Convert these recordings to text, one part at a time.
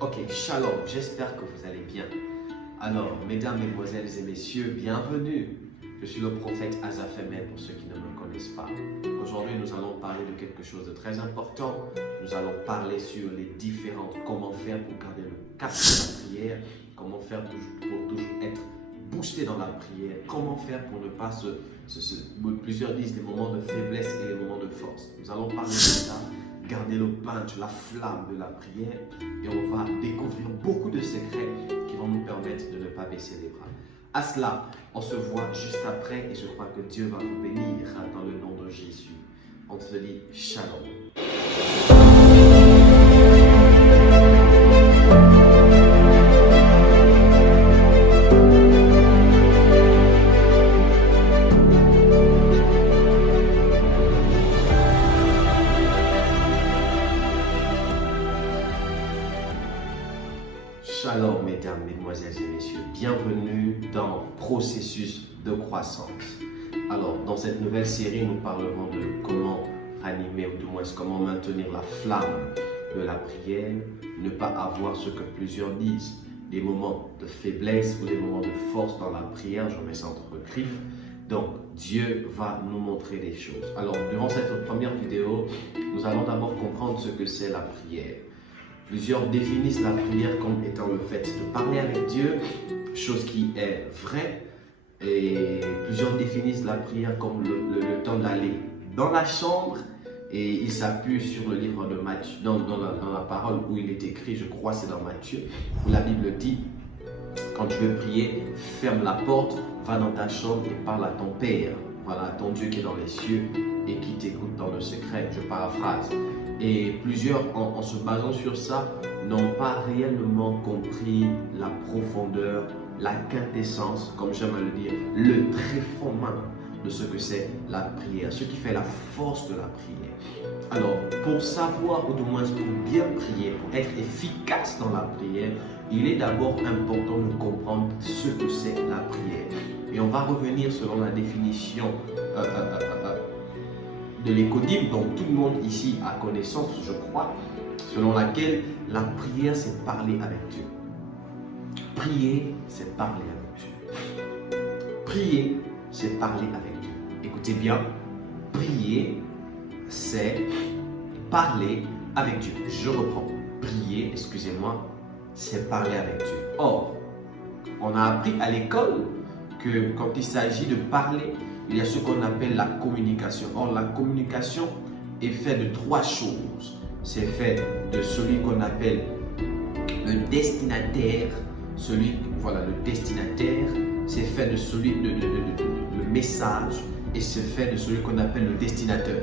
Ok, shalom, j'espère que vous allez bien. Alors, mesdames, mesdemoiselles et messieurs, bienvenue. Je suis le prophète Azafemel pour ceux qui ne me connaissent pas. Aujourd'hui, nous allons parler de quelque chose de très important. Nous allons parler sur les différentes, comment faire pour garder le cap de la prière, comment faire pour toujours être boosté dans la prière, comment faire pour ne pas plusieurs disent les moments de faiblesse et les moments de force. Nous allons parler de ça. Garder le punch, la flamme de la prière et on va découvrir beaucoup de secrets qui vont nous permettre de ne pas baisser les bras. À cela, on se voit juste après et je crois que Dieu va vous bénir dans le nom de Jésus. On se dit shalom. Shalom mesdames, mesdemoiselles et messieurs, bienvenue dans Processus de croissance. Alors dans cette nouvelle série, nous parlerons de comment animer ou du moins comment maintenir la flamme de la prière, ne pas avoir ce que plusieurs disent, des moments de faiblesse ou des moments de force dans la prière, je mets ça entre griffes. Donc Dieu va nous montrer des choses. Alors durant cette première vidéo, nous allons d'abord comprendre ce que c'est la prière. Plusieurs définissent la prière comme étant le fait de parler avec Dieu, chose qui est vraie. Et plusieurs définissent la prière comme le temps d'aller dans la chambre. Et ils s'appuient sur le livre de Matthieu, dans la parole où il est écrit, je crois c'est dans Matthieu, où la Bible dit, quand tu veux prier, ferme la porte, va dans ta chambre et parle à ton Père. Voilà, ton Dieu qui est dans les cieux et qui t'écoute dans le secret. Je paraphrase. Et plusieurs, en se basant sur ça, n'ont pas réellement compris la profondeur, la quintessence, comme j'aime à le dire, le tréfondement de ce que c'est la prière, ce qui fait la force de la prière. Alors, pour savoir, ou du moins pour bien prier, pour être efficace dans la prière, il est d'abord important de comprendre ce que c'est la prière. Et on va revenir selon la définition de l'écodyme dont tout le monde ici a connaissance, je crois, selon laquelle la prière, c'est parler avec Dieu. Prier, c'est parler avec Dieu. Prier, c'est parler avec Dieu. Écoutez bien, prier, c'est parler avec Dieu. Je reprends. Prier, excusez-moi, c'est parler avec Dieu. Or, on a appris à l'école que quand il s'agit de parler, il y a ce qu'on appelle la communication. Or, la communication est faite de trois choses. C'est fait de celui qu'on appelle le destinataire. Le destinataire. C'est fait de celui le message. Et c'est fait de celui qu'on appelle le destinateur.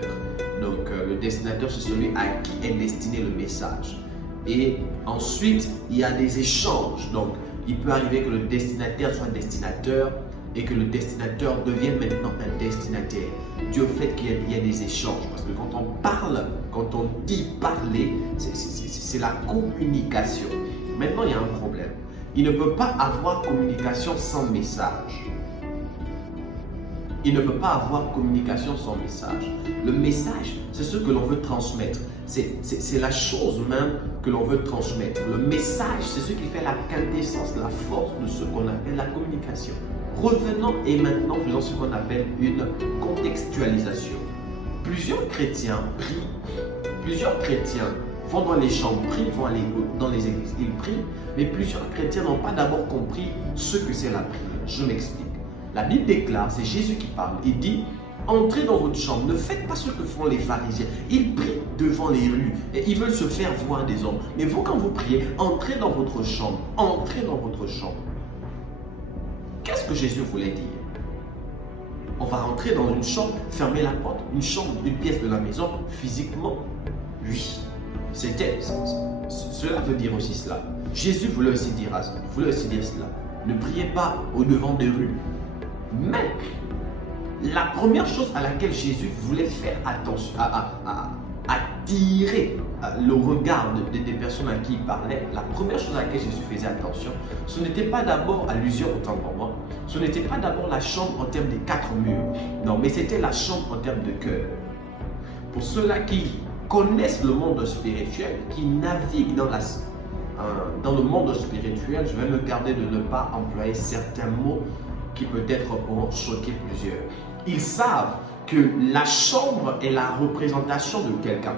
Donc, le destinateur, c'est celui à qui est destiné le message. Et ensuite, il y a des échanges. Donc, il peut arriver que le destinataire soit destinateur et que le destinateur devienne maintenant un destinataire. Dieu fait qu'il y a des échanges. Parce que quand on parle, quand on dit parler, c'est la communication. Maintenant, il y a un problème. Il ne peut pas avoir communication sans message. Il ne peut pas avoir communication sans message. Le message, c'est ce que l'on veut transmettre. C'est la chose même que l'on veut transmettre. Le message, c'est ce qui fait la quintessence, la force de ce qu'on appelle la communication. Revenons et maintenant faisons ce qu'on appelle une contextualisation. Plusieurs chrétiens prient, plusieurs chrétiens vont dans les chambres, prient, vont aller dans les églises, ils prient, mais plusieurs chrétiens n'ont pas d'abord compris ce que c'est la prière. Je m'explique. La Bible déclare, c'est Jésus qui parle, il dit « Entrez dans votre chambre, ne faites pas ce que font les pharisiens. Ils prient devant les rues et ils veulent se faire voir des hommes. Mais vous, quand vous priez, entrez dans votre chambre, entrez dans votre chambre. » Qu'est-ce que Jésus voulait dire? On va rentrer dans une chambre, fermer la porte, une chambre, une pièce de la maison, physiquement? Oui. Cela veut dire aussi cela. Jésus voulait aussi dire cela. Ne priez pas au devant des rues. Mais la première chose à laquelle Jésus voulait faire attention, attirer le regard des personnes à qui il parlait, la première chose à laquelle Jésus faisait attention, ce n'était pas d'abord, allusion autant pour moi, ce n'était pas d'abord la chambre en termes des quatre murs, non, mais c'était la chambre en termes de cœur. Pour ceux-là qui connaissent le monde spirituel, qui naviguent dans le monde spirituel, je vais me garder de ne pas employer certains mots qui peut-être pourront choquer plusieurs. Ils savent que la chambre est la représentation de quelqu'un.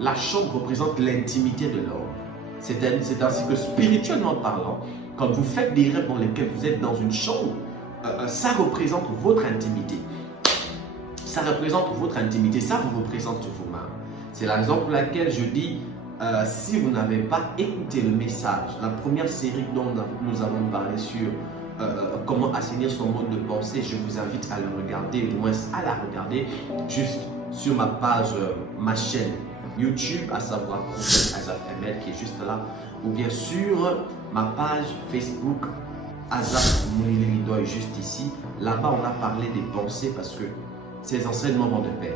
La chambre représente l'intimité de l'homme. C'est ainsi que spirituellement parlant, quand vous faites des rêves dans lesquels vous êtes dans une chambre, ça représente votre intimité. Ça représente votre intimité, ça vous représente vous-même. C'est la raison pour laquelle je dis, si vous n'avez pas écouté le message, la première série dont nous avons parlé sur comment assainir son mode de pensée, je vous invite à le regarder, au moins à la regarder, juste sur ma page, ma chaîne YouTube, à savoir Prophète Asaph ML, qui est juste là, ou bien sur ma page Facebook, Asaph Moulili juste ici. Là-bas, on a parlé des pensées parce que ces enseignements vont de pair.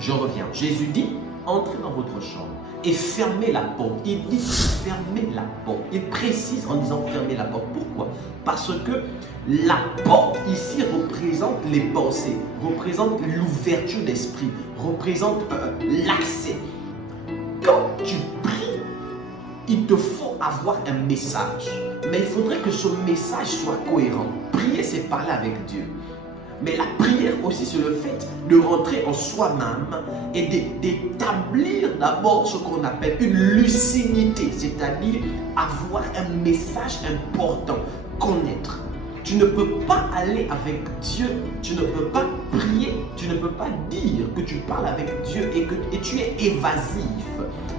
Je reviens. Jésus dit, entrez dans votre chambre et fermez la porte. Il dit fermez la porte. Il précise en disant fermez la porte. Pourquoi? Parce que la porte ici représente les pensées, représente l'ouverture d'esprit, représente l'accès. Quand tu pries, il te faut avoir un message. Mais il faudrait que ce message soit cohérent. Prier, c'est parler avec Dieu. Mais la prière aussi, c'est le fait de rentrer en soi-même et d'établir d'abord ce qu'on appelle une lucidité, c'est-à-dire avoir un message important, connaître. Tu ne peux pas aller avec Dieu, tu ne peux pas prier, tu ne peux pas dire que tu parles avec Dieu et tu es évasif.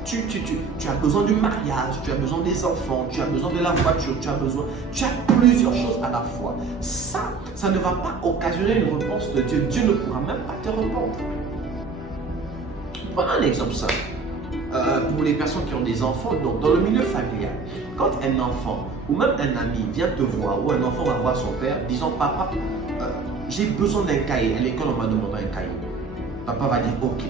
Tu as besoin du mariage, tu as besoin des enfants, tu as besoin de la voiture, tu as plusieurs choses à la fois. Ça ne va pas occasionner une réponse de Dieu. Dieu ne pourra même pas te répondre. Prenons un exemple simple. Pour les personnes qui ont des enfants, donc dans le milieu familial, quand un enfant ou même un ami vient te voir ou un enfant va voir son père, disant papa, j'ai besoin d'un cahier. À l'école, on m'a demandé un cahier. Papa va dire ok.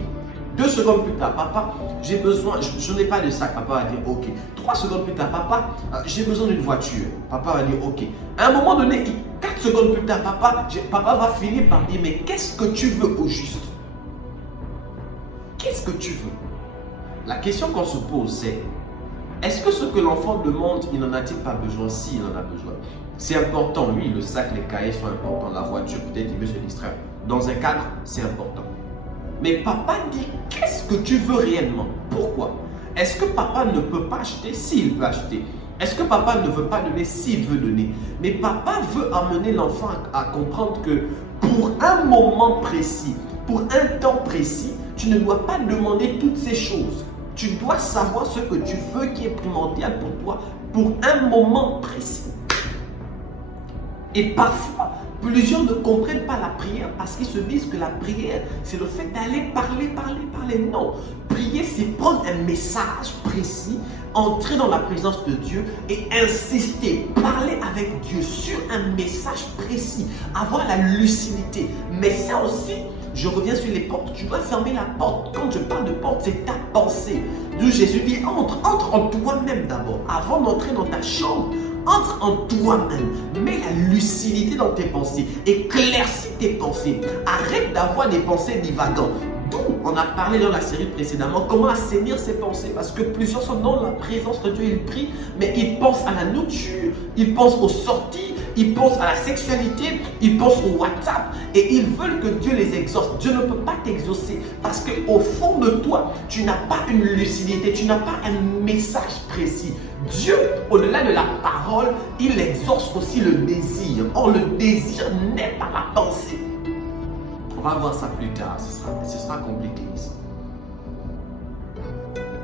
2 secondes plus tard, papa, j'ai besoin, je n'ai pas de sac. Papa va dire ok. 3 secondes plus tard, papa, j'ai besoin d'une voiture. Papa va dire ok. À un moment donné, 4 secondes plus tard, papa va finir par dire mais qu'est-ce que tu veux au juste? Qu'est-ce que tu veux? La question qu'on se pose, c'est est-ce que ce que l'enfant demande, il n'en a-t-il pas besoin? Si, il en a besoin. C'est important, lui, le sac, les cahiers sont importants. La voiture, peut-être, il veut se distraire. Dans un cadre, c'est important. Mais papa dit, qu'est-ce que tu veux réellement? Pourquoi? Est-ce que papa ne peut pas acheter? S'il peut acheter. Est-ce que papa ne veut pas donner? S'il veut donner. Mais papa veut amener l'enfant à comprendre que pour un moment précis, pour un temps précis, tu ne dois pas demander toutes ces choses. Tu dois savoir ce que tu veux qui est primordial pour toi pour un moment précis. Et parfois, plusieurs ne comprennent pas la prière parce qu'ils se disent que la prière, c'est le fait d'aller parler. Non. Prier, c'est prendre un message précis, entrer dans la présence de Dieu et insister, parler avec Dieu sur un message précis, avoir la lucidité. Mais ça aussi, je reviens sur les portes. Tu dois fermer la porte. Quand je parle de porte, c'est ta pensée. D'où Jésus dit, entre en toi-même d'abord. Avant d'entrer dans ta chambre, entre en toi-même. Mets la lucidité dans tes pensées. Éclaircis tes pensées. Arrête d'avoir des pensées divagantes. D'où on a parlé dans la série précédemment, comment assainir ses pensées. Parce que plusieurs sont dans la présence de Dieu, ils prient, mais ils pensent à la nourriture, ils pensent aux sorties, ils pensent à la sexualité, ils pensent au WhatsApp et ils veulent que Dieu les exauce. Dieu ne peut pas t'exaucer parce qu'au fond de toi, tu n'as pas une lucidité, tu n'as pas un message précis. Dieu, au-delà de la parole, il exauce aussi le désir. Or, le désir n'est pas la pensée. On va voir ça plus tard, ce sera compliqué ici.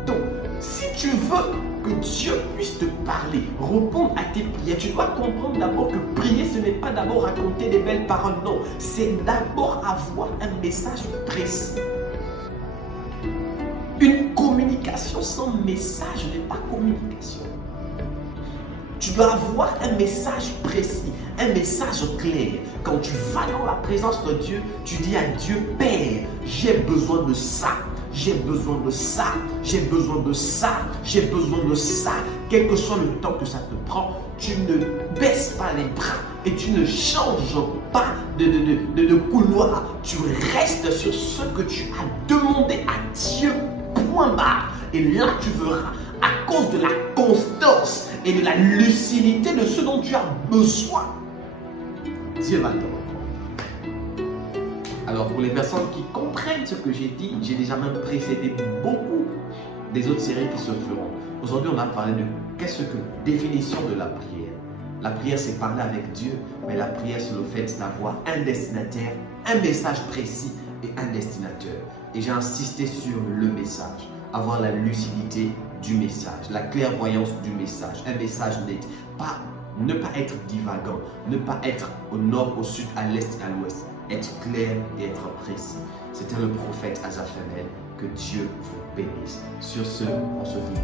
Donc, si tu veux que Dieu puisse te parler, répondre à tes prières, tu dois comprendre d'abord que prier, ce n'est pas d'abord raconter des belles paroles, non. C'est d'abord avoir un message précis. Une communication sans message n'est pas communication. Tu dois avoir un message précis, un message clair. Quand tu vas dans la présence de Dieu, tu dis à Dieu, Père, j'ai besoin de ça. J'ai besoin de ça, j'ai besoin de ça, j'ai besoin de ça. Quel que soit le temps que ça te prend, tu ne baisses pas les bras et tu ne changes pas de couloir. Tu restes sur ce que tu as demandé à Dieu, point barre. Et là, tu verras, à cause de la constance et de la lucidité de ce dont tu as besoin, Dieu va te répondre. Alors pour les personnes qui comprennent ce que j'ai dit, j'ai déjà même précédé beaucoup des autres séries qui se feront. Aujourd'hui, on a parlé de qu'est-ce que définition de la prière. La prière, c'est parler avec Dieu, mais la prière, c'est le fait d'avoir un destinataire, un message précis et un destinateur. Et j'ai insisté sur le message, avoir la lucidité du message, la clairvoyance du message, un message net, ne pas être divagant, ne pas être au nord, au sud, à l'est, à l'ouest, être clair et être précis. C'était le prophète Azaphanel. Que Dieu vous bénisse. Sur ce, on se dit